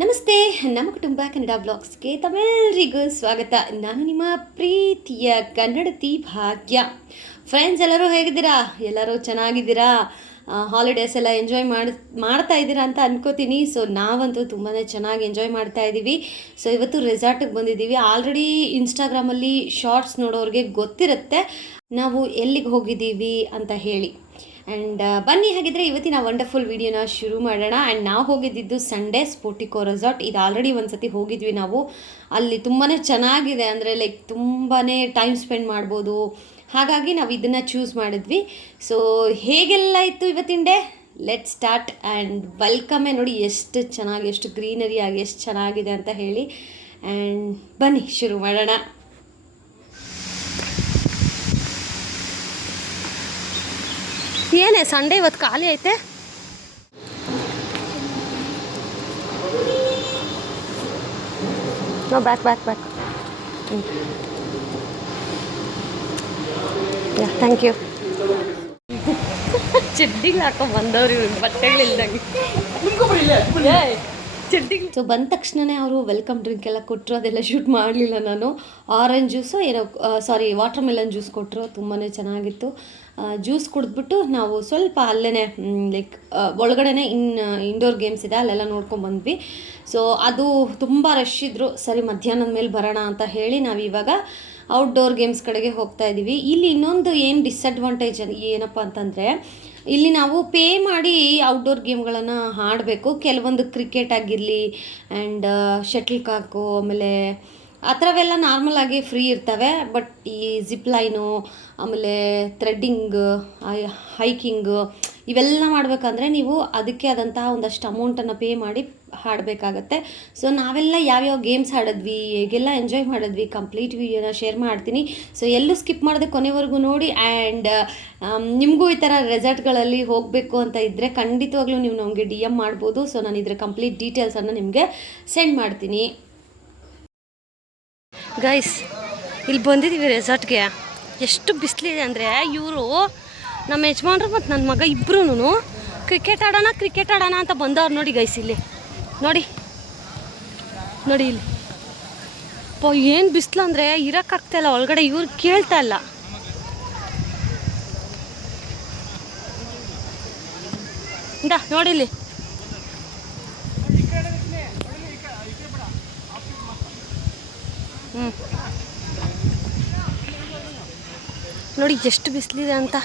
ನಮಸ್ತೆ, ನಮ್ಮ ಕುಟುಂಬ ಕನ್ನಡ ಬ್ಲಾಗ್ಸ್ಗೆ ತಮ್ಮೆಲ್ಲರಿಗೂ ಸ್ವಾಗತ. ನಾನು ನಿಮ್ಮ ಪ್ರೀತಿಯ ಕನ್ನಡತಿ ಭಾಗ್ಯ. ಫ್ರೆಂಡ್ಸ್, ಎಲ್ಲರೂ ಹೇಗಿದ್ದೀರಾ? ಎಲ್ಲರೂ ಚೆನ್ನಾಗಿದ್ದೀರಾ? ಹಾಲಿಡೇಸ್ ಎಲ್ಲ ಎಂಜಾಯ್ ಮಾಡ್ತಾ ಇದ್ದೀರಾ ಅಂತ ಅನ್ಕೋತೀನಿ. ಸೊ ನಾವಂತೂ ತುಂಬಾ ಚೆನ್ನಾಗಿ ಎಂಜಾಯ್ ಮಾಡ್ತಾ ಇದ್ದೀವಿ. ಸೊ ಇವತ್ತು ರೆಸಾರ್ಟಿಗೆ ಬಂದಿದ್ದೀವಿ. ಆಲ್ರೆಡಿ ಇನ್ಸ್ಟಾಗ್ರಾಮಲ್ಲಿ ಶಾರ್ಟ್ಸ್ ನೋಡೋರಿಗೆ ಗೊತ್ತಿರುತ್ತೆ ನಾವು ಎಲ್ಲಿಗೆ ಹೋಗಿದ್ದೀವಿ ಅಂತ ಹೇಳಿ. ಆ್ಯಂಡ್ ಬನ್ನಿ, ಹಾಗಿದ್ರೆ ಇವತ್ತಿನ ವಂಡರ್ಫುಲ್ ವಿಡಿಯೋನ ಶುರು ಮಾಡೋಣ. ಆ್ಯಂಡ್ ನಾವು ಹೋಗಿದ್ದಿದ್ದು ಸಂಡೇ ಸ್ಪೋರ್ಟಿಕೋ ರೆಸಾರ್ಟ್. ಇದು ಆಲ್ರೆಡಿ ಒಂದು ಸತಿ ಹೋಗಿದ್ವಿ ನಾವು. ಅಲ್ಲಿ ತುಂಬಾ ಚೆನ್ನಾಗಿದೆ, ಅಂದರೆ ಲೈಕ್ ತುಂಬಾ ಟೈಮ್ ಸ್ಪೆಂಡ್ ಮಾಡ್ಬೋದು. ಹಾಗಾಗಿ ನಾವು ಇದನ್ನು ಚೂಸ್ ಮಾಡಿದ್ವಿ. ಸೊ ಹೇಗೆಲ್ಲ ಇತ್ತು ಇವತ್ತಿನ ಡೇ? Let start. ಆ್ಯಂಡ್ ವೆಲ್ಕಮೇ ನೋಡಿ ಎಷ್ಟು ಚೆನ್ನಾಗಿ, ಎಷ್ಟು ಗ್ರೀನರಿ ಆಗಿ ಎಷ್ಟು ಚೆನ್ನಾಗಿದೆ ಅಂತ ಹೇಳಿ. ಆ್ಯಂಡ್ ಬನ್ನಿ ಶುರು ಮಾಡೋಣ. ಏನೇ ಸಂಡೇ ಇವತ್ತು ಖಾಲಿ ಐತೆ? No, back thank you. ಚಡ್ಡಿಗಳು ಹಾಕೊಂಡು ಬಂದವ್ರು ಇವ್ರಿಗೆ, ಬಟ್ಟೆಗಳಿಲ್ದಂಗೆ. ಸೊ ಬಂದ ತಕ್ಷಣವೇ ಅವರು ವೆಲ್ಕಮ್ ಡ್ರಿಂಕ್ ಎಲ್ಲ ಕೊಟ್ಟರು. ಅದೆಲ್ಲ ಶೂಟ್ ಮಾಡಲಿಲ್ಲ ನಾನು. ಆರೆಂಜ್ ಜ್ಯೂಸು ಏನೋ ವಾಟರ್ ಮೆಲನ್ ಜ್ಯೂಸ್ ಕೊಟ್ಟರು, ತುಂಬಾ ಚೆನ್ನಾಗಿತ್ತು. ಜ್ಯೂಸ್ ಕುಡಿದ್ಬಿಟ್ಟು ನಾವು ಸ್ವಲ್ಪ ಅಲ್ಲೇ ಲೈಕ್ ಒಳಗಡೆ ಇಂಡೋರ್ ಗೇಮ್ಸ್ ಇದೆ, ಅಲ್ಲೆಲ್ಲ ನೋಡ್ಕೊಂಡ್ಬಂದ್ವಿ. ಸೊ ಅದು ತುಂಬ ರಶ್ ಇದ್ದರು. ಸರಿ, ಮಧ್ಯಾಹ್ನದ ಮೇಲೆ ಬರೋಣ ಅಂತ ಹೇಳಿ ನಾವಿವಾಗ ಔಟ್ಡೋರ್ ಗೇಮ್ಸ್ ಕಡೆಗೆ ಹೋಗ್ತಾ ಇದ್ದೀವಿ. ಇಲ್ಲಿ ಇನ್ನೊಂದು ಏನು ಡಿಸ್ಅಡ್ವಾಂಟೇಜ್ ಏನಪ್ಪ ಅಂತಂದರೆ, ಇಲ್ಲಿ ನಾವು ಪೇ ಮಾಡಿ ಔಟ್ಡೋರ್ ಗೇಮ್ಗಳನ್ನು ಆಡಬೇಕು. ಕೆಲವೊಂದು ಕ್ರಿಕೆಟ್ ಆಗಿರಲಿ ಆ್ಯಂಡ್ ಶಟಲ್ ಕಾಕು, ಆಮೇಲೆ ಆ ಥರವೆಲ್ಲ ನಾರ್ಮಲ್ ಆಗಿ ಫ್ರೀ ಇರ್ತವೆ. ಬಟ್ ಈ ಜಿಪ್ ಲೈನು, ಆಮೇಲೆ ಥ್ರೆಡ್ಡಿಂಗ್, ಹೈಕಿಂಗು ಇವೆಲ್ಲ ಮಾಡಬೇಕಂದ್ರೆ ನೀವು ಅದಕ್ಕೆ ಆದಂತಹ ಒಂದಷ್ಟು ಅಮೌಂಟನ್ನು ಪೇ ಮಾಡಿ ಹಾಡಬೇಕಾಗತ್ತೆ. ಸೊ ನಾವೆಲ್ಲ ಯಾವ್ಯಾವ ಗೇಮ್ಸ್ ಆಡಿದ್ವಿ, ಹೇಗೆಲ್ಲ ಎಂಜಾಯ್ ಮಾಡಿದ್ವಿ, ಕಂಪ್ಲೀಟ್ ವೀಡಿಯೋನ ಶೇರ್ ಮಾಡ್ತೀನಿ. ಸೊ ಎಲ್ಲೂ ಸ್ಕಿಪ್ ಮಾಡದೆ ಕೊನೆವರೆಗೂ ನೋಡಿ. ಆ್ಯಂಡ್ ನಿಮಗೂ ಈ ಥರ ರೆಸಾರ್ಟ್ಗಳಲ್ಲಿ ಹೋಗಬೇಕು ಅಂತ ಇದ್ದರೆ ಖಂಡಿತವಾಗ್ಲೂ ನೀವು ನಮಗೆ DM ಮಾಡ್ಬೋದು. ಸೊ ನಾನು ಇದರ ಕಂಪ್ಲೀಟ್ ಡೀಟೇಲ್ಸನ್ನು ನಿಮಗೆ ಸೆಂಡ್ ಮಾಡ್ತೀನಿ. ಗೈಸ್, ಇಲ್ಲಿ ಬಂದಿದ್ದೀವಿ ರೆಸಾರ್ಟ್ಗೆ. ಎಷ್ಟು ಬಿಸಿಲಿದೆ ಅಂದರೆ, ಇವರು ನಮ್ಮ ಯಜಮಾನ್ರು ಮತ್ತು ನನ್ನ ಮಗ ಇಬ್ಬರೂ ಕ್ರಿಕೆಟ್ ಆಡೋಣ ಅಂತ ಬಂದವ್ರು ನೋಡಿ ಗೈಸ್. ಇಲ್ಲಿ ನೋಡಿ ಇಲ್ಲಿ ಏನು ಬಿಸಿಲು ಅಂದರೆ ಇರೋಕ್ಕಾಗ್ತಾಯಿಲ್ಲ ಒಳಗಡೆ. ಇವ್ರು ಕೇಳ್ತಾ ಇಲ್ಲ. ನೋಡಿ ಇಲ್ಲಿ ನೋಡಿ ಎಷ್ಟು ಬಿಸಿಲಿದೆ ಅಂತ.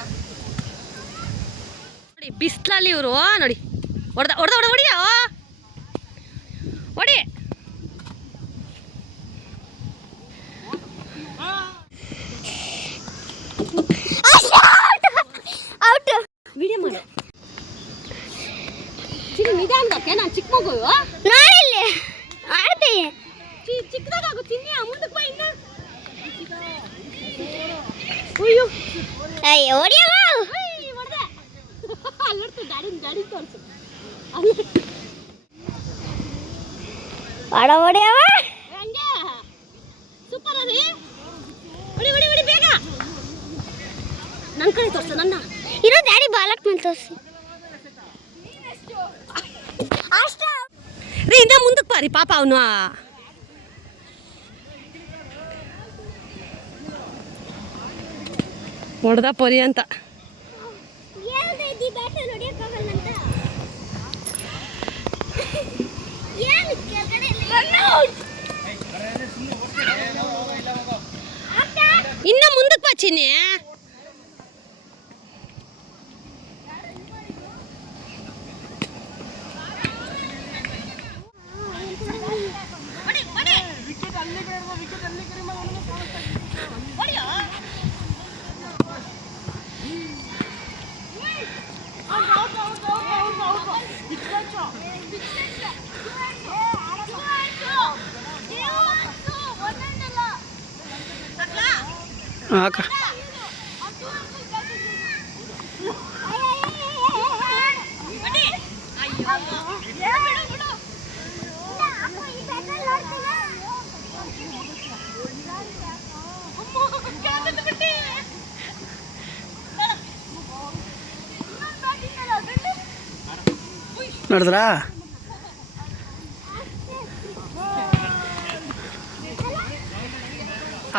ನೋಡಿ ಬಿಸಿಲಲ್ಲಿ ಇವರು ನೋಡಿ ಹೊಡಿಯ ವಿಡಿಯೋ ಮಾಡಿ ನಿಧಾನಕ್ಕೆ. ನಾನು ಚಿಕ್ಕ ಮಗು ಚಿಕ್ಕದಾಗು ತಿನ್ನಿ, ಮುಂದಕ್ಕೆ ಬಾ. ಇನ್ನು ಅಯ್ಯೋ ಅಲ್ಲೊಡ್ತು ಗಾಡಿ ತೋರಿಸು. ಹಂಗೆ ಸೂಪರ್ ಅದೇ. ಹೊಡಿ ಬೇಗ. ನನ್ನ ಕಡೆ ತೋರಿಸು. ನನ್ನ ಇರೋ ಡ್ಯಾಡಿ ಬಾಲಕ್ ಮೇಲೆ ತೋರಿಸಿ. ರೀ ಇಂದ ಮುಂದಕ್ಕೆ ಬಾರಿ ಪಾಪ. ಅವನು ಹೊಡೆದ ಪೊರಿ ಅಂತ. ಇನ್ನ ಮುಂದಕ್ಕೆ ಬಾ ಚಿನ್ನಿ. ಅಕ್ಕ ನೋಡಿದ್ರಾ?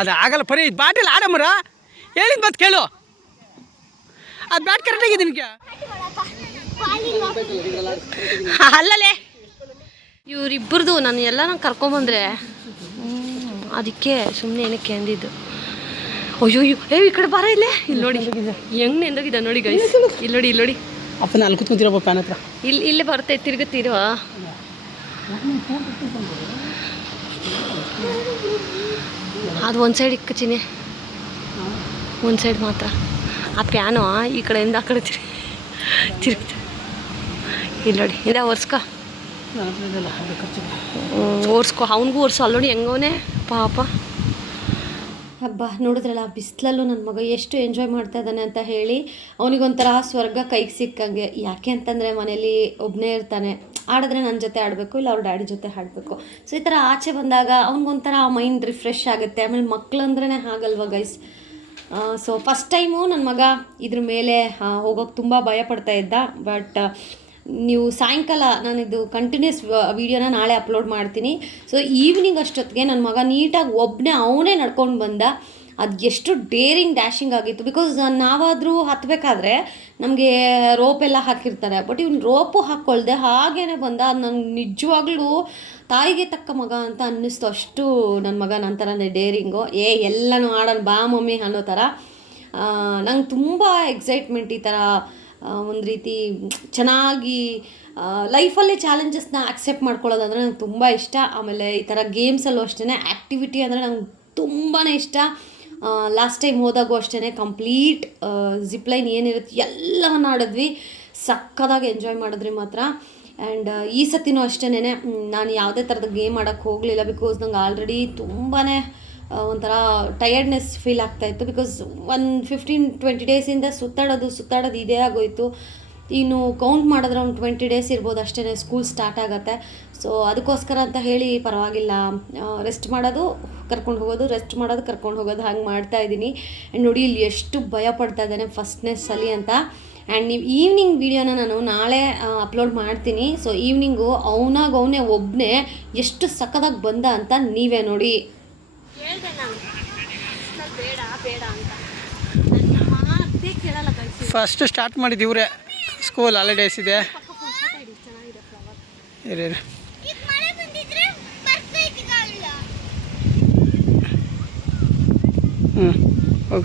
ಅದು ಆಗಲ್ಲ ಪರಿ ಬಾಟಿಲ್ ಆಡಮ್ಮರ ಹೇಳಿದ್ ಮತ್ತೆ ಕೇಳು ಅದು ಬ್ಯಾಟ್ ಕರೆಕ್ಟಾಗಿದೆ ನಿಮಗೆ ಅಲ್ಲಲೇ ಇವರಿಬ್ಬರದು ನಾನು ಎಲ್ಲ ಕರ್ಕೊಂಬಂದ್ರೆ ಅದಕ್ಕೆ ಸುಮ್ಮನೆ ಏನಕ್ಕೆ ಅಂದಿದ್ದು. ಅಯ್ಯೋ ಈ ಕಡೆ ಬಾರ ಇಲ್ಲೇ ಇಲ್ಲಿ ನೋಡಿ ಹೆಂಗ್ ನೆಂದೋಗಿದ್ದ ನೋಡಿ ಗೈಸ್. ಇಲ್ಲಿ ನೋಡಿ ಅಪ್ಪನ ಅಲ್ಲಿ ಕೂತ್ಕೊಂತಿರಪ್ಪ ಪ್ಯಾನ್ ಹತ್ರ. ಇಲ್ಲೇ ಬರುತ್ತೆ ತಿರುಗುತ್ತೀರೋ. ಅದು ಒಂದು ಸೈಡ್ ಇಕ್ಕಚಿನಿ, ಒಂದು ಸೈಡ್ ಮಾತ್ರ. ಆ ಪ್ಯಾನು ಈ ಕಡೆಯಿಂದ ಆ ಕಡೆ ತಿರುಗುತ್ತೆ. ಇಲ್ಲಿ ನೋಡಿ ಇಲ್ಲ ಒರ್ಸ್ಕೊ ಅವನಿಗೂ ಒರ್ಸು. ಅಲ್ಲಿ ನೋಡಿ ಹೆಂಗವನೇ ಪಾಪ. ಹಬ್ಬ ನೋಡಿದ್ರಲ್ಲ ಬಿಸಿಲಲ್ಲೂ ನನ್ನ ಮಗ ಎಷ್ಟು ಎಂಜಾಯ್ ಮಾಡ್ತಾ ಇದ್ದಾನೆ ಅಂತ ಹೇಳಿ. ಅವನಿಗೊಂಥರ ಸ್ವರ್ಗ ಕೈಗೆ ಸಿಕ್ಕಂಗೆ. ಯಾಕೆ ಅಂತಂದರೆ ಮನೇಲಿ ಒಬ್ಬನೇ ಇರ್ತಾನೆ, ಆಡಿದ್ರೆ ನನ್ನ ಜೊತೆ ಆಡಬೇಕು, ಇಲ್ಲ ಅವ್ರ ಡ್ಯಾಡಿ ಜೊತೆ ಆಡಬೇಕು. ಸೊ ಈ ಥರ ಆಚೆ ಬಂದಾಗ ಅವ್ನಿಗೊಂಥರ ಮೈಂಡ್ ರಿಫ್ರೆಶ್ ಆಗುತ್ತೆ. ಆಮೇಲೆ ಮಕ್ಕಳಂದ್ರೇ ಹಾಗಲ್ವ ಗೈಸ್. ಸೊ ಫಸ್ಟ್ ಟೈಮು ನನ್ನ ಮಗ ಇದ್ರ ಮೇಲೆ ಹೋಗೋಕ್ಕೆ ತುಂಬ ಭಯ ಪಡ್ತಾ ಇದ್ದ. ಬಟ್ ನೀವು ಸಾಯಂಕಾಲ ನಾನಿದು ಕಂಟಿನ್ಯೂಸ್ ವೀಡಿಯೋನ ನಾಳೆ ಅಪ್ಲೋಡ್ ಮಾಡ್ತೀನಿ. ಸೊ ಈವ್ನಿಂಗ್ ಅಷ್ಟೊತ್ತಿಗೆ ನನ್ನ ಮಗ ನೀಟಾಗಿ ಅವನೇ ನಡ್ಕೊಂಡು ಬಂದ. ಅದು ಎಷ್ಟು ಡೇರಿಂಗ್ ಡ್ಯಾಶಿಂಗ್ ಆಗಿತ್ತು. ಬಿಕಾಸ್ ನಾವಾದರೂ ಹತ್ತಬೇಕಾದ್ರೆ ನಮಗೆ ರೋಪೆಲ್ಲ ಹಾಕಿರ್ತಾರೆ, ಬಟ್ ಇವ್ನು ರೋಪು ಹಾಕ್ಕೊಳ್ದೆ ಹಾಗೇ ಬಂದ. ಅದು ನನಗೆ ನಿಜವಾಗ್ಲೂ ತಾಯಿಗೆ ತಕ್ಕ ಮಗ ಅಂತ ಅನ್ನಿಸ್ತು. ಅಷ್ಟು ನನ್ನ ಮಗ ನನ್ನ ಥರನೇ ಡೇರಿಂಗು. ಎಲ್ಲನೂ ಆಡೋಣ ಬಾ ಮಮ್ಮಿ ಅನ್ನೋ ಥರ. ನಂಗೆ ತುಂಬ ಎಕ್ಸೈಟ್ಮೆಂಟ್ ಈ ಥರ ಒಂದು ರೀತಿ ಚೆನ್ನಾಗಿ ಲೈಫಲ್ಲೇ ಚಾಲೆಂಜಸ್ನ ಅಕ್ಸೆಪ್ಟ್ ಮಾಡ್ಕೊಳ್ಳೋದಂದರೆ ನಂಗೆ ತುಂಬ ಇಷ್ಟ. ಆಮೇಲೆ ಈ ಥರ ಗೇಮ್ಸಲ್ಲೂ ಅಷ್ಟೇ ಆ್ಯಕ್ಟಿವಿಟಿ ಅಂದರೆ ನಂಗೆ ತುಂಬಾ ಇಷ್ಟ. ಲಾಸ್ಟ್ ಟೈಮ್ ಹೋದಾಗೂ ಅಷ್ಟೇ ಕಂಪ್ಲೀಟ್ ಜಿಪ್ಲೈನ್ ಏನಿರುತ್ತೆ ಎಲ್ಲವನ್ನು ಆಡಿದ್ವಿ, ಸಕ್ಕದಾಗಿ ಎಂಜಾಯ್ ಮಾಡಿದ್ರಿ ಮಾತ್ರ. ಆ್ಯಂಡ್ ಈ ಸತಿನೂ ಅಷ್ಟೇ ನಾನು ಯಾವುದೇ ಥರದ ಗೇಮ್ ಆಡೋಕ್ಕೆ ಹೋಗಲಿಲ್ಲ. ಬಿಕಾಸ್ ನಂಗೆ ಆಲ್ರೆಡಿ ತುಂಬಾ ಒಂಥರ ಟಯರ್ಡ್ನೆಸ್ ಫೀಲ್ ಆಗ್ತಾಯಿತ್ತು. ಬಿಕಾಸ್ 15-20 ಡೇಸಿಂದ ಸುತ್ತಾಡೋದು ಇದೇ ಆಗೋಯಿತು. ಇನ್ನು ಕೌಂಟ್ ಮಾಡಿದ್ರೆ ಒಂದು 20 ಡೇಸ್ ಇರ್ಬೋದು ಅಷ್ಟೇ, ಸ್ಕೂಲ್ ಸ್ಟಾರ್ಟ್ ಆಗುತ್ತೆ. ಸೊ ಅದಕ್ಕೋಸ್ಕರ ಅಂತ ಹೇಳಿ ಪರವಾಗಿಲ್ಲ, ರೆಸ್ಟ್ ಮಾಡೋದು ಕರ್ಕೊಂಡು ಹೋಗೋದು, ರೆಸ್ಟ್ ಮಾಡೋದು ಕರ್ಕೊಂಡು ಹೋಗೋದು, ಹಾಗೆ ಮಾಡ್ತಾಯಿದ್ದೀನಿ. ಆ್ಯಂಡ್ ನೋಡಿ ಇಲ್ಲಿ ಎಷ್ಟು ಭಯ ಪಡ್ತಾ ಇದ್ದಾನೆ ಫಸ್ಟ್ನೆಸ್ಸಲ್ಲಿ ಅಂತ. ಆ್ಯಂಡ್ ನೀವು ಈವ್ನಿಂಗ್ ವೀಡಿಯೋನ ನಾನು ನಾಳೆ ಅಪ್ಲೋಡ್ ಮಾಡ್ತೀನಿ. ಸೊ ಈವ್ನಿಂಗು ಅವನೇ ಒಬ್ಬನೇ ಎಷ್ಟು ಸಕ್ಕದಾಗಿ ಬಂದ ಅಂತ ನೀವೇ ನೋಡಿ. ಫಸ್ಟ್ ಸ್ಟಾರ್ಟ್ ಮಾಡಿದ್ದು ಇವರೇ. ಸ್ಕೂಲ್ ಹಾಲಿಡೇಸ್ ಇದೆ.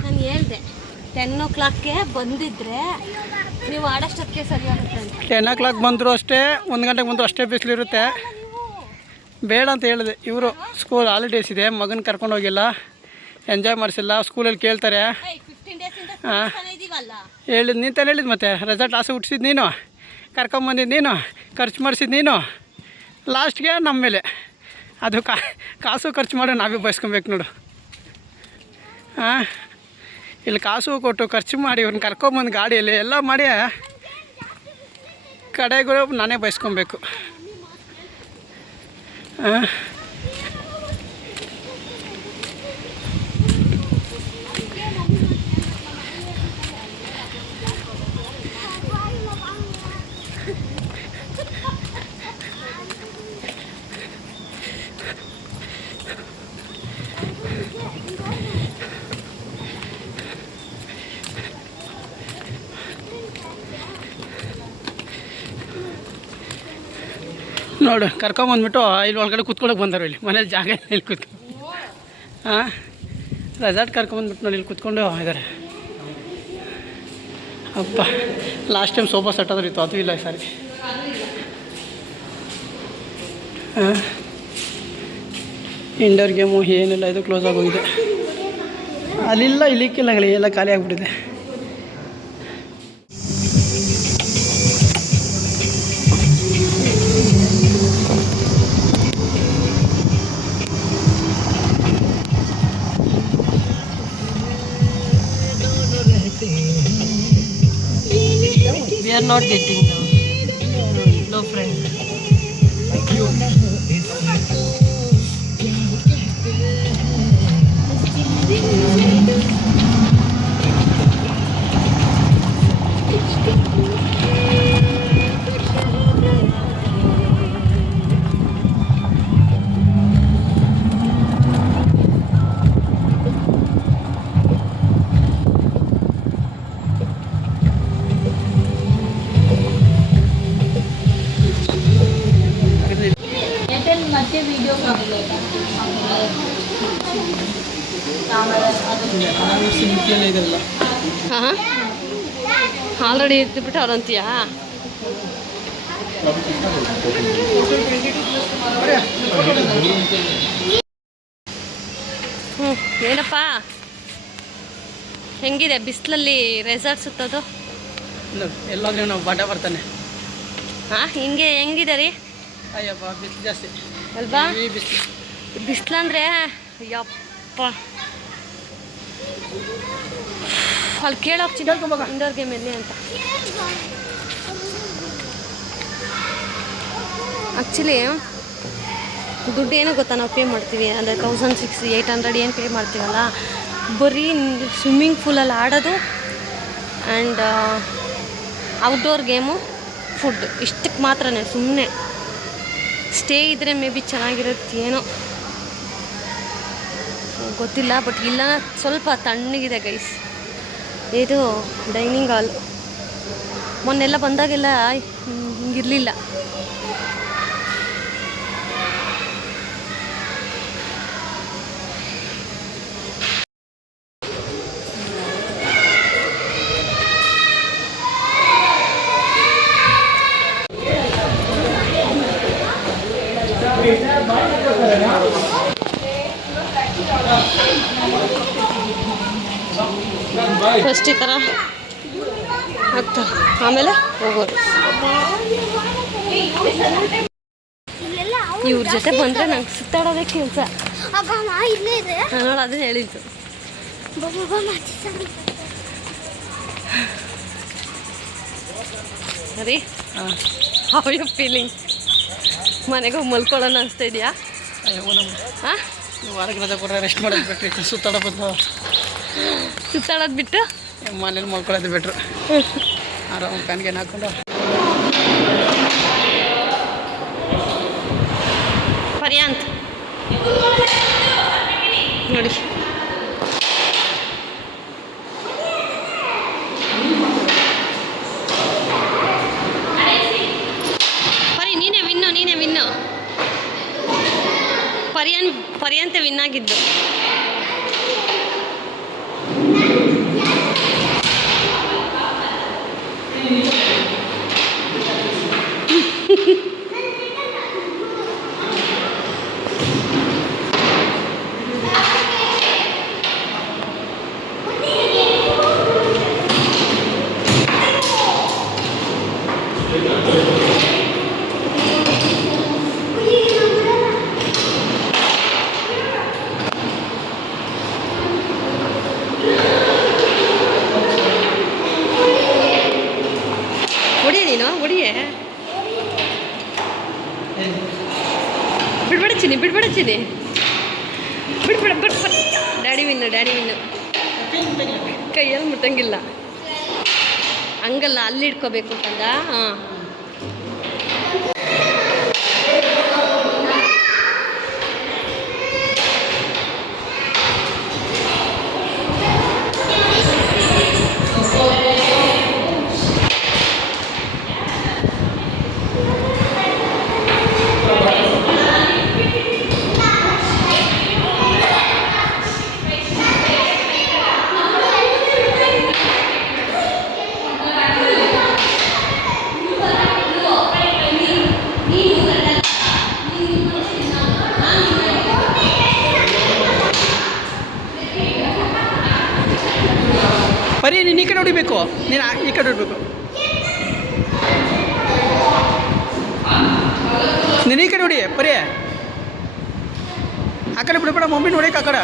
ನಾನು ಹೇಳ್ದೆ 10 o'clockಗೆ ಬಂದಿದ್ರೆ ನೀವು ಆಡೋಷ್ಟೊತ್ತಿಗೆ ಸರಿ ಆಗುತ್ತೆ ಅಂತ. 10 o'clock ಬಂದರೂ ಅಷ್ಟೇ, 1 ಗಂಟೆಗೆ ಬಂದರೂ ಅಷ್ಟೇ ಬಿಸಿಲಿರುತ್ತೆ. ಬೇಡ ಅಂತ ಹೇಳಿದೆ. ಇವರು ಸ್ಕೂಲ್ ಹಾಲಿಡೇಸ್ ಇದೆ, ಮಗನ ಕರ್ಕೊಂಡು ಹೋಗಿಲ್ಲ, ಎಂಜಾಯ್ ಮಾಡಿಸಿಲ್ಲ. ಸ್ಕೂಲಲ್ಲಿ ಕೇಳ್ತಾರೆ. ಹಾಂ ಹೇಳಿದ್ದು ನೀನು ತಾನು ಹೇಳಿದ್ದು. ಮತ್ತೆ ರೆಸಾರ್ಟ್ ಆಸೆ ಹುಟ್ಟಿಸಿದ್ದು ನೀನು, ಕರ್ಕೊಂಬಂದಿದ್ದು ನೀನು, ಖರ್ಚು ಮಾಡಿಸಿದ್ದು ನೀನು. ಲಾಸ್ಟ್ಗೆ ನಮ್ಮ ಮೇಲೆ ಅದು ಕಾಸು ಖರ್ಚು ಮಾಡೋ ನಾವೇ ಬಯಸ್ಕೊಬೇಕು ನೋಡು. ಹಾಂ ಇಲ್ಲಿ ಕಾಸು ಕೊಟ್ಟು ಖರ್ಚು ಮಾಡಿ ಇವ್ರನ್ನ ಕರ್ಕೊಂಬಂದು ಗಾಡಿಯಲ್ಲಿ ಎಲ್ಲ ಮಾಡಿ ಕಡೆಗೂ ನಾನೇ ಬಯಸ್ಕೊಬೇಕು. ಹಾಂ ನೋಡು ಕರ್ಕೊಂಬಂದ್ಬಿಟ್ಟು ಇಲ್ಲಿ ಒಳಗಡೆ ಕೂತ್ಕೊಳ್ಳೋಕೆ ಬಂದರು. ಇಲ್ಲಿ ಮನೇಲಿ ಜಾಗ ಇಲ್ಲಿ ಕೂತ್ಕೊಂಡು ಹಾಂ ರೆಸಾರ್ಟ್ ಕರ್ಕೊಂಬಂದ್ಬಿಟ್ಟು ನೋಡಿ ಇಲ್ಲಿ ಕೂತ್ಕೊಂಡು ಇದ್ದಾರೆ. ಅಪ್ಪ ಲಾಸ್ಟ್ ಟೈಮ್ ಸೋಫಾ ಸೆಟ್ ಆದ್ರೂ ಇತ್ತು, ಅದು ಇಲ್ಲ ಈ ಸಾರಿ. ಹಾಂ ಇಂಡೋರ್ ಗೇಮು ಏನಿಲ್ಲ, ಇದು ಕ್ಲೋಸ್ ಆಗೋಗಿದೆ. ಅಲ್ಲಿಲ್ಲ ಇಲ್ಲಿಕ್ಕಿಲ್ಲ, ಎಲ್ಲ ಖಾಲಿ ಆಗಿಬಿಟ್ಟಿದೆ. We are not getting down. No friend. ನಾನು ಸಿಂಪ್ಲೇ ಇದಿರಲ್ಲ. ಹಾಂ ಆಲ್ರೆಡಿ ಇರ್ತಿಬಿಟ್ಟು ಅವ್ರಂತೀಯಾ? ಹ್ಞೂ ಏನಪ್ಪ ಹೆಂಗಿದೆ ಬಿಸಿಲಲ್ಲಿ ರೆಸಾರ್ಟ್ ಸುತ್ತೋದು? ಎಲ್ಲೋದ್ರೂ ನಾವು ಬಾಟ ಬರ್ತಾನೆ. ಹಾಂ ಹಿಂಗೆ ಹೆಂಗಿದೆ ರೀ? ಅಯ್ಯಪ್ಪ ಬಿಸಿಲು ಜಾಸ್ತಿ ಅಲ್ವಾ? ಈ ಬಿಸಿಲು ಬಿಸಿಲಂದ್ರೆ ಯಪ್ಪ. ಅಲ್ಲಿ ಕೇಳೋಕೆ ಚಿನ್ನೋರ್ಗೆ ಇಂಡೋರ್ ಗೇಮ್ ಎಲ್ಲಿ ಅಂತ. ಆ್ಯಕ್ಚುಲಿ ದುಡ್ಡು ಏನು ಗೊತ್ತಾ ನಾವು ಪೇ ಮಾಡ್ತೀವಿ ಅಂದರೆ 1600-800 ಏನು ಪೇ ಮಾಡ್ತೀವಲ್ಲ, ಬರೀ ಸ್ವಿಮ್ಮಿಂಗ್ ಪೂಲಲ್ಲಿ ಆಡೋದು ಆ್ಯಂಡ್ ಔಟ್ಡೋರ್ ಗೇಮು, ಫುಡ್ ಇಷ್ಟಕ್ಕೆ ಮಾತ್ರನೇ. ಸುಮ್ಮನೆ ಸ್ಟೇ ಇದ್ದರೆ ಮೇ ಬಿ ಚೆನ್ನಾಗಿರುತ್ತೇನೋ ಗೊತ್ತಿಲ್ಲ. ಬಟ್ ಇಲ್ಲ ಸ್ವಲ್ಪ ತಣ್ಣಗಿದೆ ಗೈಸ್. ಇದು ಡೈನಿಂಗ್ ಹಾಲ್ ಮೊನ್ನೆಲ್ಲ ಬಂದಾಗೆಲ್ಲ ಹಿಂಗಿರಲಿಲ್ಲ. ಫಸ್ಟ್ ಈ ಥರ ಆಗ್ತಾರೆ, ಆಮೇಲೆ ಹೋಗೋರು. ಇವ್ರ ಜೊತೆ ಬಂದರೆ ನಂಗೆ ಸುತ್ತಾಡೋದೇ ಕೆಲಸ. ನೋಡಿ ಅದನ್ನ ಹೇಳಿದ್ದು. ಸರಿ, ಹೌ ಯು ಫೀಲಿಂಗ್? ಮನೆಗೆ ಹೋಗಿ ಮಲ್ಕೊಳ್ಳೋಣ ಅನಿಸ್ತಾ ಇದೆಯಾ? ಹಾಂ, ವಾರಕ್ಕೆ ರಜೆ ಕೊಟ್ಟರೆ ರೆಸ್ಟ್ ಮಾಡೋದು ಬಿಟ್ಟು ಸುತ್ತಾಡೋದು ಬಿಟ್ಟು ಮನೇಲಿ ಮಲ್ಕೊಳ್ಳೋದು ಬಿಟ್ರು. ಆರಾಮ ಫ್ಯಾನ್ಗೆ ಹಾಕೊಂಡು ಪರ್ಯಾಂತ್ ನೋಡಿ. ಪರಿ ನೀನೇ ವಿನ್ನು. ಪರ್ಯಾಂತೆ ವಿನ್ ಆಗಿದ್ದು. ಹೊಡಿಯೇ ಬಿಡ್ಬೇಡ ಚಿನ್ನಿ, ಬಿಡ್ಬೇಡ ಡ್ಯಾಡಿ ವಿನ್ನು. ಕೈಯಲ್ಲಿ ಮುಟ್ಟಂಗಿಲ್ಲ, ಹಂಗಲ್ಲ, ಅಲ್ಲಿ ಇಟ್ಕೋಬೇಕು ಅಂತಂದ. ಹಾಂ, ಪರಿ ನೀನು ಈ ಕಡೆ ಹೊಡಿಬೇಕು, ನೀನು ಈ ಕಡೆ ಹೊಡಿಬೇಕು. ನೀನು ಈ ಕಡೆ ಹೊಡಿ ಪರಿ. ಆ ಕಡೆ ಬಿಡಬೇಡ, ಮಮ್ಮಿ ನೋಡಕ್ಕೆ ಆ ಕಡೆ.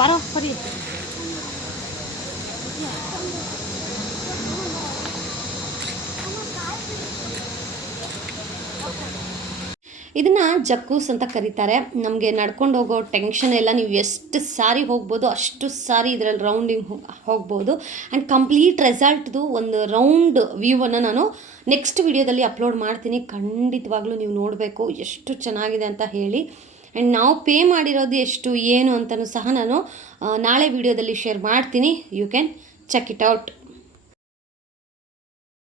ಬಾರೋ ಬರೀ. ಇದನ್ನು ಜಕ್ಕೂಸ್ ಅಂತ ಕರೀತಾರೆ. ನಮಗೆ ನಡ್ಕೊಂಡು ಹೋಗೋ ಟೆನ್ಷನ್ ಎಲ್ಲ, ನೀವು ಎಷ್ಟು ಸಾರಿ ಹೋಗ್ಬೋದು ಅಷ್ಟು ಸಾರಿ ಇದರಲ್ಲಿ ರೌಂಡಿಂಗ್ ಹೋಗ್ಬೋದು. ಆ್ಯಂಡ್ ಕಂಪ್ಲೀಟ್ ರೆಸಲ್ಟ್ದು ಒಂದು ರೌಂಡ್ ವ್ಯೂವನ್ನು ನಾನು ನೆಕ್ಸ್ಟ್ ವಿಡಿಯೋದಲ್ಲಿ ಅಪ್ಲೋಡ್ ಮಾಡ್ತೀನಿ. ಖಂಡಿತವಾಗ್ಲೂ ನೀವು ನೋಡಬೇಕು ಎಷ್ಟು ಚೆನ್ನಾಗಿದೆ ಅಂತ ಹೇಳಿ. ಆ್ಯಂಡ್ ನಾವು ಪೇ ಮಾಡಿರೋದು ಎಷ್ಟು ಏನು ಅಂತಲೂ ಸಹ ನಾನು ನಾಳೆ ವಿಡಿಯೋದಲ್ಲಿ ಶೇರ್ ಮಾಡ್ತೀನಿ. You can check it out.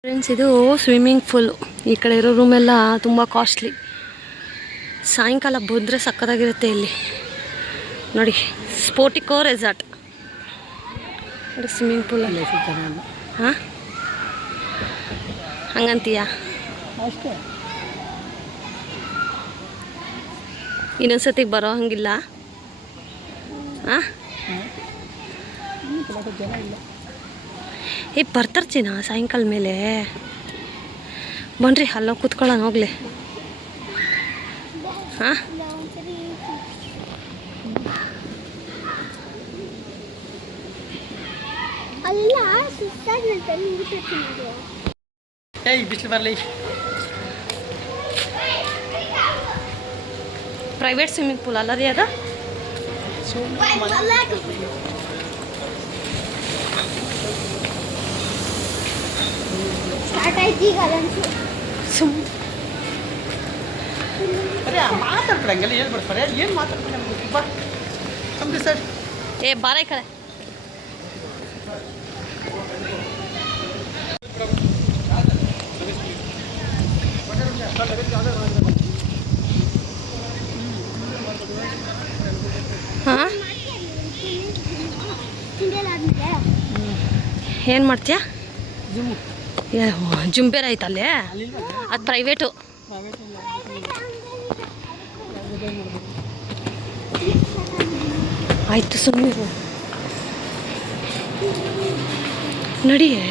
Friends, ಇದು ಸ್ವಿಮ್ಮಿಂಗ್ ಪೂಲು. ಈ ಕಡೆ ಇರೋ ರೂಮೆಲ್ಲ ತುಂಬ ಕಾಸ್ಟ್ಲಿ. ಸಾಯಂಕಾಲ ಬಂದರೆ ಸಕ್ಕತ್ತಾಗಿರುತ್ತೆ ಇಲ್ಲಿ ನೋಡಿ. ಸ್ಪೋಟಿಕೋ ರೆಸಾರ್ಟ್ ನೋಡಿ, ಸ್ವಿಮ್ಮಿಂಗ್ ಪೂಲ್. ಹಾಂ, ಹಂಗಂತೀಯಾ? ಅಷ್ಟೇ. ಇನ್ನೊಂದ್ಸತಿಗೆ ಬರೋ ಹಂಗಿಲ್ಲ. ಹಾಂ, ಬರ್ತಾರೆ ಚಿನ್ನ ಸಾಯಂಕಾಲ ಮೇಲೆ. ಬನ್ನಿರಿ ಅಲ್ಲೋಗಿ ಕೂತ್ಕೊಳ್ಳೋಣ ಹೋಗ್ಲಿ. ಹಾಂ, ಬಿಸಿಲು ಬರಲಿ. ಪ್ರೈವೇಟ್ ಸ್ವಿಮ್ಮಿಂಗ್ ಪೂಲ್ ಅಲ್ಲ ರೀ ಅದು? ಮಾತಾಡ್ಬಿಡಂಗೆಲ್ಲ ಹೇಳ್ಬಿಡ್ತಾರೆ. ಏನು ಮಾತಾಡ್ತಾರೆ ಬಾ ಕಂಪ್ನಿ ಸರ್. ಬಾರ ಈ ಕಡೆ. ಹಾಂ, ಏನು ಮಾಡ್ತೀಯಾ? ಜುಂಬೇರ್ ಆಯ್ತಲ್ಲೇ, ಅದು ಪ್ರೈವೇಟು. ಆಯಿತು ಸುಮ್ಮನೆ ನಡಿಯೇ.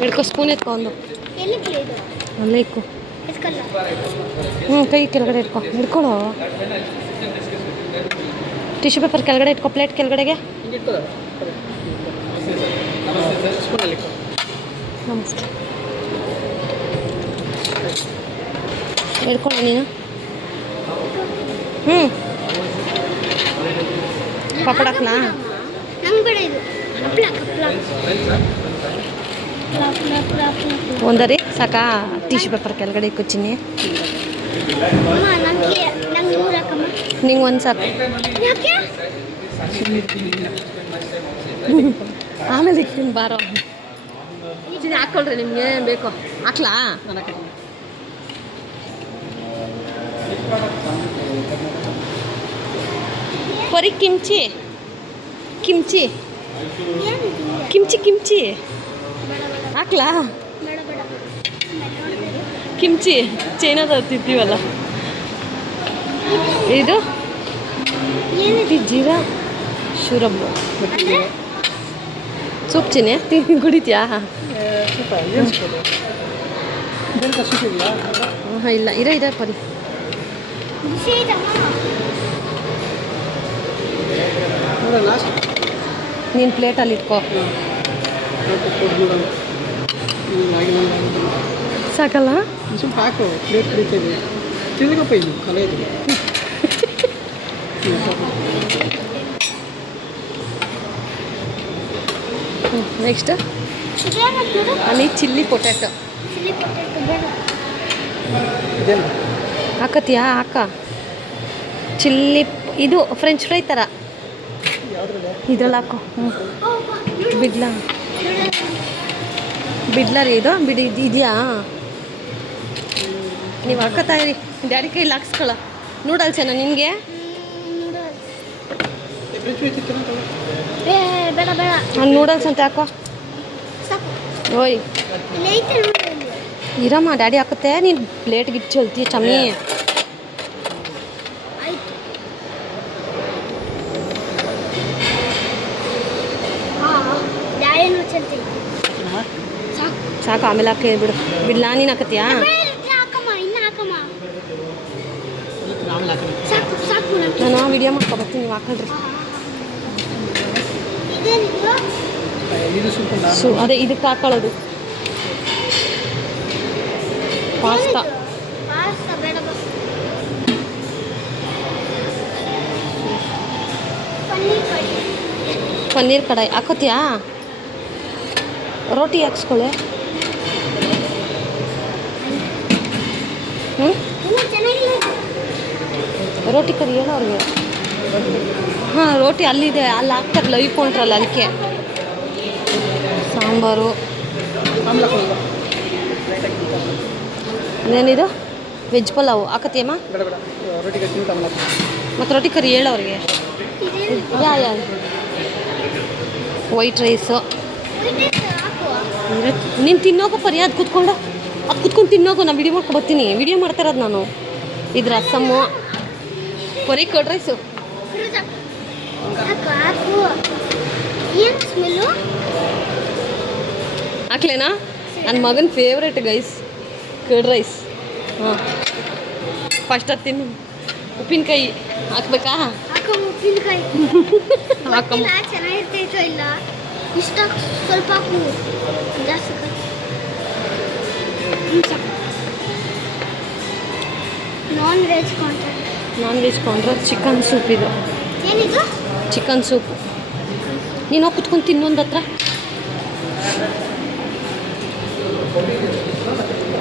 ಹಿಡ್ಕೊ, ಸ್ಪೂನ್ ಎತ್ಕೊ ಒಂದು. ಅಲ್ಲೇ ಇಕ್ಕು. ಕೈ ಕೆಳಗಡೆ ಇಟ್ಕೊ. ಹಿಡ್ಕೊಳ್ಳೋ. ಟಿಶ್ಯೂ ಪೇಪರ್ ಕೆಳಗಡೆ ಇಟ್ಕೊ, ಪ್ಲೇಟ್ ಕೆಳಗಡೆಗೆ. ನಮಸ್ತೆ. ಹಿಡ್ಕೊಳ್ಳೋ ನೀನು. ಪಾಪಡ್ ಹಾಕ್ಲಾ? ಒಂದರಿ ಸಾಕಾ? ಟಿಶ್ಯೂ ಪೇಪರ್ ಕೆಳಗಡೆ ಇಕ್ಕೊಚ್ಚಿನಿ. ನಿಂಗೆ ಒಂದು ಸಾಕು. ಆಮೇಲೆ ಇಕ್ತೀನಿ ಬಾರೋ. ಚಿನ್ನ ಹಾಕ್ಕೊಳ್ರಿ, ನಿಮ್ಗೆ ಏನು ಬೇಕೋ ಹಾಕ್ಲಾ? ಪರಿ ಕಿಮ್ಚಿ ಕಿಮ್ಚಿ ಕಿಮ್ಚಿ ಕಿಮ್ಚಿ ಹಾಕ್ಲಾ? ಕಿಮ್ಚಿ ಚೈನಾದ ತಿಂತೀವಲ್ಲ ಇದು. ಜೀರಾ ಶೂರಬ್ಬು ಸೂಪ್ ಚಿನ್ನೆ ಕುಡಿತೀಯಾ? ಹಾಂ, ಇಲ್ಲ ಇರ ಪರಿ. ನೀನು ಪ್ಲೇಟಲ್ಲಿ ಇಟ್ಕೋ. ಸಾಕಲ್ಲ? ಸ್ವಲ್ಪ ಹಾಕು, ಪ್ಲೇಟ್ ಕುಡಿತೇವೆ. ತಿಂದಿಗಪ್ಪ ಇದು ಕಲೆ ಇದು. ನೆಕ್ಸ್ಟ್ ಅಲ್ಲಿ ಚಿಲ್ಲಿ ಪೊಟ್ಯಾಟೊ ಹಾಕತ್ತೀಯಾ? ಹಾಕ. ಚಿಲ್ಲಿ ಇದು ಫ್ರೆಂಚ್ ಫ್ರೈ ಥರ ಇದ್ರಲ್ಲಿ ಹಾಕೋ. ಬಿಡ್ಲ ರೀ ಇದು ಇದೆಯಾ? ನೀವು ಹಾಕತ್ತಾ ಇರಿ. ಡ್ಯಾಡಿ ಕೈಲಿ ಹಾಕ್ಸ್ಕೊಳ್ಳ. ನೂಡಲ್ಸ್ ಏನೋ ನಿನಗೆ? ನೂಡಲ್ಸ್ ಅಂತ ಹಾಕೋ. ಓಯ್ ಇರಮ್ಮ, ಡ್ಯಾಡಿ ಹಾಕುತ್ತೆ. ನೀನು ಪ್ಲೇಟ್ಗೆ ಇಟ್ಟು ಚಲ್ತೀಯ ಚಮ್ಮಿ. ಸಾಕು, ಆಮೇಲೆ ಹಾಕಿ ಬಿಡು. ಬಿಡ್ಲಾ? ನೀನು ಹಾಕತ್ತೀಯಾ? ವಿಡಿಯೋ ಮಾಡ್ಕೊಬರ್ತೀನಿ, ನೀವು ಹಾಕೊಂಡ್ರಿ. ಇದು ಸೂಪು ಅದೇ ಇದಕ್ಕೆ ಹಾಕೊಳ್ಳೋದು ಪಾಸ್ತಾ. ಪನ್ನೀರ್ ಕಡಾಯಿ ಹಾಕೋತೀಯಾ? ರೋಟಿ ಹಾಕ್ಸ್ಕೊಳ್ಳಿ. ಹ್ಞೂ ರೋಟಿ ಕರಿ ಹೇಳೋ ಅವ್ರಿಗೆ. ಹಾಂ ರೋಟಿ ಅಲ್ಲಿದೆ, ಅಲ್ಲಿ ಹಾಕ್ತಾರಲ್ಲ ಇಟ್ಕೊಂಡ್ರಲ್ಲ ಅದಕ್ಕೆ. ಸಾಂಬಾರು. ಏನಿದು ವೆಜ್ ಪಲಾವು ಹಾಕತ್ತೀಯಮ್ಮ? ಮತ್ತು ರೋಟಿ ಕರಿ ಹೇಳೋ ಅವ್ರಿಗೆ. ಯಾ ವೈಟ್ ರೈಸು. ನೀನು ತಿನ್ನೋಗು ಪರಿ ಅದು ಕೂತ್ಕೊಂಡು ತಿನ್ನೋಗು. ನಾನು ವಿಡಿಯೋ ಮಾಡ್ಕೊಬರ್ತೀನಿ, ವಿಡಿಯೋ ಮಾಡ್ತಾ ಇರೋದು ನಾನು. ಇದು ರಸಮ್ಮು, ಪರಿ ಕರ್ಡ್ ರೈಸು. ಹಾಕ್ಲೇನಾ? ನನ್ನ ಮಗನ ಫೇವ್ರೇಟ್ ಗೈಸ್ ಕರ್ಡ್ ರೈಸ್. ಹಾಂ ಫಸ್ಟ್ ಅದು ತಿನ್ನು. ಉಪ್ಪಿನಕಾಯಿ ಹಾಕ್ಬೇಕಾ? ಉಪ್ಪಿನಕಾಯಿ ಹಾಕಮ್ಮ. ಚೆನ್ನಾಗಿರ್ತೈತೋ ಇಲ್ಲ, ಇಷ್ಟ ಸ್ವಲ್ಪ ಜಾಸ್ತಿ. ನಾನ್ ವೆಜ್ ಕೊಂಡ್ರೆ ಚಿಕನ್ ಸೂಪ್. ಇದು ಏನಿದು? Chicken soup. ನೀನು ಹೋಗಿ ಕುತ್ಕೊಂಡು ತಿನ್ನೊಂದು ಹತ್ರ.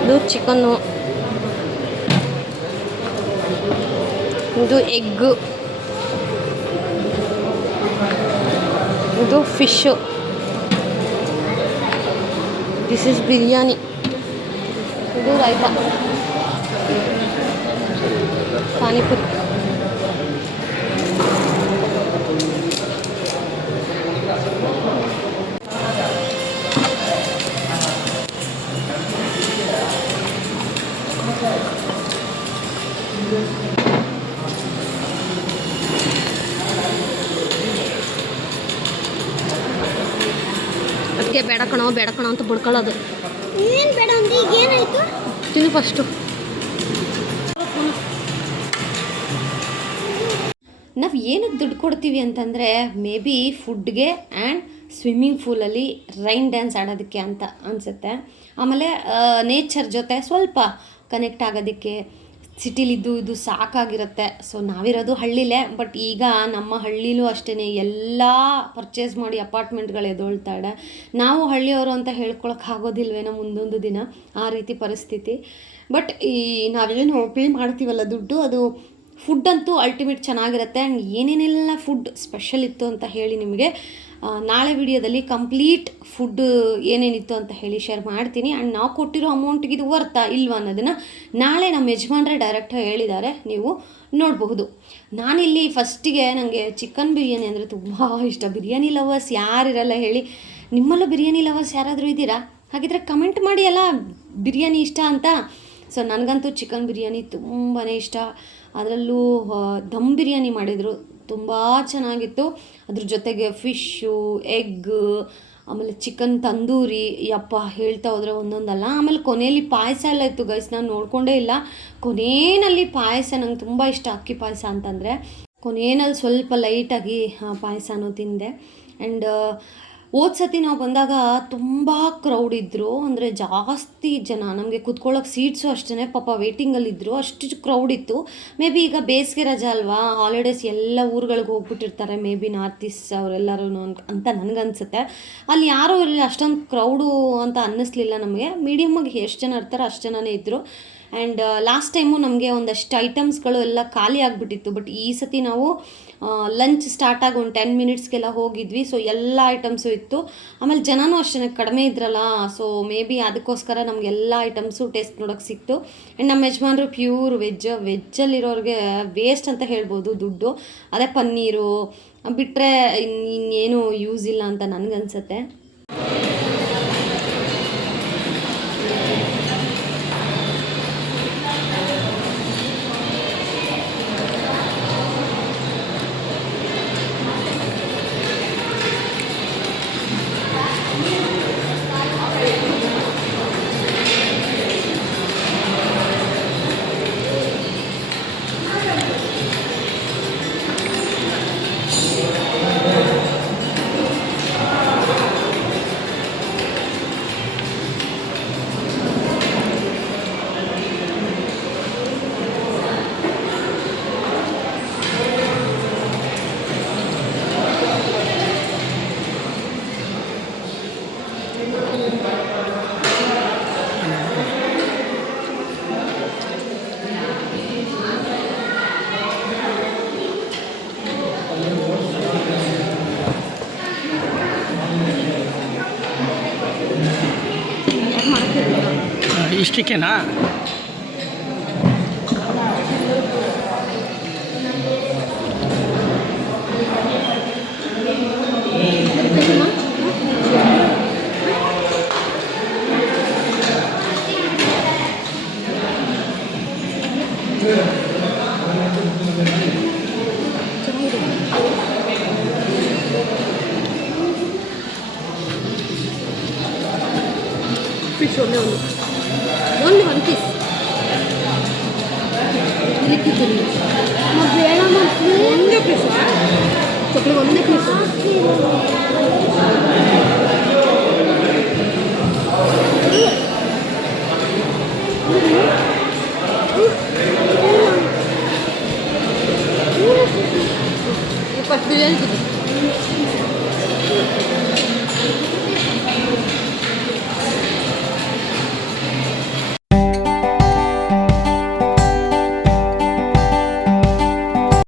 ಇದು ಚಿಕನ್ನು, ಇದು ಎಗ್ಗು, ಇದು ಫಿಶ್ಶು, ದಿಸ್ ಇಸ್ ಬಿರಿಯಾನಿ, ಇದು ರಾಯ್ತ, ಪಾನಿಪುರಿ. ಅದಕ್ಕೆ ಬೇಡ ಕಣೋ ಅಂತ ಬಿಡ್ಕೊಳ್ಳೋದು. ಏನು ಬೇಡ ಅಂದ್ರೆ ಈಗ ಏನಾಯ್ತು? ತಿನ್ನು ಫಸ್ಟು. ನಾವು ಏನಕ್ಕೆ ದುಡ್ಡು ಕೊಡ್ತೀವಿ ಅಂತಂದರೆ ಮೇ ಬಿ ಫುಡ್ಗೆ ಆ್ಯಂಡ್ ಸ್ವಿಮ್ಮಿಂಗ್ ಪೂಲಲ್ಲಿ ರೈನ್ ಡ್ಯಾನ್ಸ್ ಆಡೋದಕ್ಕೆ ಅಂತ ಅನಿಸುತ್ತೆ. ಆಮೇಲೆ ನೇಚರ್ ಜೊತೆ ಸ್ವಲ್ಪ ಕನೆಕ್ಟ್ ಆಗೋದಕ್ಕೆ. ಸಿಟಿಲಿದ್ದು ಇದು ಸಾಕಾಗಿರುತ್ತೆ. ಸೊ ನಾವಿರೋದು ಹಳ್ಳಿಲೇ, ಬಟ್ ಈಗ ನಮ್ಮ ಹಳ್ಳಿಲೂ ಅಷ್ಟೇ ಎಲ್ಲ ಪರ್ಚೇಸ್ ಮಾಡಿ ಅಪಾರ್ಟ್ಮೆಂಟ್ಗಳು ಎದೊಳ್ತಾಳೆ. ನಾವು ಹಳ್ಳಿಯವರು ಅಂತ ಹೇಳ್ಕೊಳಕ್ಕೆ ಆಗೋದಿಲ್ವೇನೋ ಮುಂದೊಂದು ದಿನ, ಆ ರೀತಿ ಪರಿಸ್ಥಿತಿ. ಬಟ್ ಈ ನಾವೇನು ಪೇ ಮಾಡ್ತೀವಲ್ಲ ದುಡ್ಡು, ಅದು ಫುಡ್ ಅಂತೂ ಅಲ್ಟಿಮೇಟ್ ಚೆನ್ನಾಗಿರುತ್ತೆ. ಆ್ಯಂಡ್ ಏನೇನೆಲ್ಲ ಫುಡ್ ಸ್ಪೆಷಲ್ ಇತ್ತು ಅಂತ ಹೇಳಿ ನಿಮಗೆ ನಾಳೆ ವಿಡಿಯೋದಲ್ಲಿ ಕಂಪ್ಲೀಟ್ ಫುಡ್ ಏನೇನಿತ್ತು ಅಂತ ಹೇಳಿ ಶೇರ್ ಮಾಡ್ತೀನಿ. ಆ್ಯಂಡ್ ನಾವು ಕೊಟ್ಟಿರೋ ಅಮೌಂಟಿಗೆ ಇದು ವರ್ತಾ ಇಲ್ವಾ ಅನ್ನೋದನ್ನು ನಾಳೆ ನಮ್ಮ ಯಜಮಾನ್ರೆ ಡೈರೆಕ್ಟಾಗಿ ಹೇಳಿದ್ದಾರೆ, ನೀವು ನೋಡಬಹುದು. ನಾನಿಲ್ಲಿ ಫಸ್ಟಿಗೆ ನನಗೆ ಚಿಕನ್ ಬಿರಿಯಾನಿ ಅಂದರೆ ತುಂಬ ಇಷ್ಟ. ಬಿರಿಯಾನಿ ಲವರ್ಸ್ ಯಾರಿರಲ್ಲ ಹೇಳಿ? ನಿಮ್ಮಲ್ಲೂ ಬಿರಿಯಾನಿ ಲವರ್ಸ್ ಯಾರಾದರೂ ಇದ್ದೀರಾ? ಹಾಗಿದ್ರೆ ಕಮೆಂಟ್ ಮಾಡಿ ಅಲ್ಲ ಬಿರಿಯಾನಿ ಇಷ್ಟ ಅಂತ. ಸೊ ನನಗಂತೂ ಚಿಕನ್ ಬಿರಿಯಾನಿ ತುಂಬಾ ಇಷ್ಟ. ಅದರಲ್ಲೂ ದಮ್ ಬಿರಿಯಾನಿ ಮಾಡಿದರು, ತುಂಬ ಚೆನ್ನಾಗಿತ್ತು. ಅದ್ರ ಜೊತೆಗೆ ಫಿಶ್ಶು, ಎಗ್, ಆಮೇಲೆ ಚಿಕನ್ ತಂದೂರಿ, ಯಪ್ಪ ಹೇಳ್ತಾ ಹೋದರೆ ಒಂದೊಂದಲ್ಲ. ಆಮೇಲೆ ಕೊನೆಯಲ್ಲಿ ಪಾಯಸ ಎಲ್ಲ ಇತ್ತು ಗೈಸ್, ನಾನು ನೋಡಿಕೊಂಡೇ ಇಲ್ಲ. ಕೊನೆಯಲ್ಲಿ ಪಾಯಸ ನಂಗೆ ತುಂಬ ಇಷ್ಟ, ಅಕ್ಕಿ ಪಾಯಸ ಅಂತಂದರೆ. ಕೊನೆಯಲ್ಲಿ ಸ್ವಲ್ಪ ಲೈಟಾಗಿ ಪಾಯಸನೂ ತಿಂದೆ. ಆ್ಯಂಡ್ ಹೋದ ಸತಿ ನಾವು ಬಂದಾಗ ತುಂಬ ಕ್ರೌಡ್ ಇದ್ದರು, ಅಂದರೆ ಜಾಸ್ತಿ ಜನ. ನಮಗೆ ಕುತ್ಕೊಳ್ಳೋಕೆ ಸೀಟ್ಸು ಅಷ್ಟೇ ಪಾಪ ವೇಟಿಂಗಲ್ಲಿದ್ದರು, ಅಷ್ಟು ಕ್ರೌಡ್ ಇತ್ತು. ಮೇ ಬಿ ಈಗ ಬೇಸಿಗೆ ರಜೆ ಅಲ್ವಾ, ಹಾಲಿಡೇಸ್ ಎಲ್ಲ ಊರುಗಳಿಗೆ ಹೋಗ್ಬಿಟ್ಟಿರ್ತಾರೆ, ಮೇ ಬಿ ನಾರ್ತ್ ಈಸ್ಟ್ ಅವರೆಲ್ಲರೂ ಅಂತ ನನಗನ್ಸುತ್ತೆ. ಅಲ್ಲಿ ಯಾರೂ ಇರಲಿಲ್ಲ, ಅಷ್ಟೊಂದು ಕ್ರೌಡು ಅಂತ ಅನ್ನಿಸ್ಲಿಲ್ಲ ನಮಗೆ. ಮೀಡಿಯಮ್ಮಾಗಿ ಎಷ್ಟು ಜನ ಇರ್ತಾರೋ ಅಷ್ಟು ಜನನೇ ಇದ್ದರು. ಆ್ಯಂಡ್ ಲಾಸ್ಟ್ ಟೈಮು ನಮಗೆ ಒಂದಷ್ಟು ಐಟಮ್ಸ್ಗಳು ಎಲ್ಲ ಖಾಲಿ ಆಗಿಬಿಟ್ಟಿತ್ತು. ಬಟ್ ಈ ಸತಿ ನಾವು ಲಂಚ್ ಸ್ಟಾರ್ಟ್ ಆಗಿ ಒಂದು 10 ಮಿನಿಟ್ಸ್ಗೆಲ್ಲ ಹೋಗಿದ್ವಿ. ಸೊ ಎಲ್ಲ ಐಟಮ್ಸು ಇತ್ತು. ಆಮೇಲೆ ಜನನೂ ಅಷ್ಟೇ ಕಡಿಮೆ ಇದ್ರಲ್ಲ, ಸೊ ಮೇ ಬಿ ಅದಕ್ಕೋಸ್ಕರ ನಮಗೆಲ್ಲ ಐಟಮ್ಸು ಟೇಸ್ಟ್ ನೋಡೋಕ್ಕೆ ಸಿಕ್ತು. ಆ್ಯಂಡ್ ನಮ್ಮ ಯಜಮಾನ್ರು ಪ್ಯೂರ್ ವೆಜ್ಜಲ್ಲಿರೋರಿಗೆ ವೇಸ್ಟ್ ಅಂತ ಹೇಳ್ಬೋದು ದುಡ್ಡು. ಅದೇ ಪನ್ನೀರು ಬಿಟ್ಟರೆ ಇನ್ನೇನು ಯೂಸ್ ಇಲ್ಲ ಅಂತ ನನಗನ್ಸುತ್ತೆ. ಇಷ್ಟಕ್ಕೇನಾ? ಫಿಶ್ ಒಂದೇ ಓನ್ಲಿ ಒನ್ ಪೀಸ್ ಬೇಡ ಮತ್ತೆ ಒಂದೇ ಪೀಸ್ ಚೊಕ್ಲಿಗೆ ಒಂದೇ ಪೀಸ್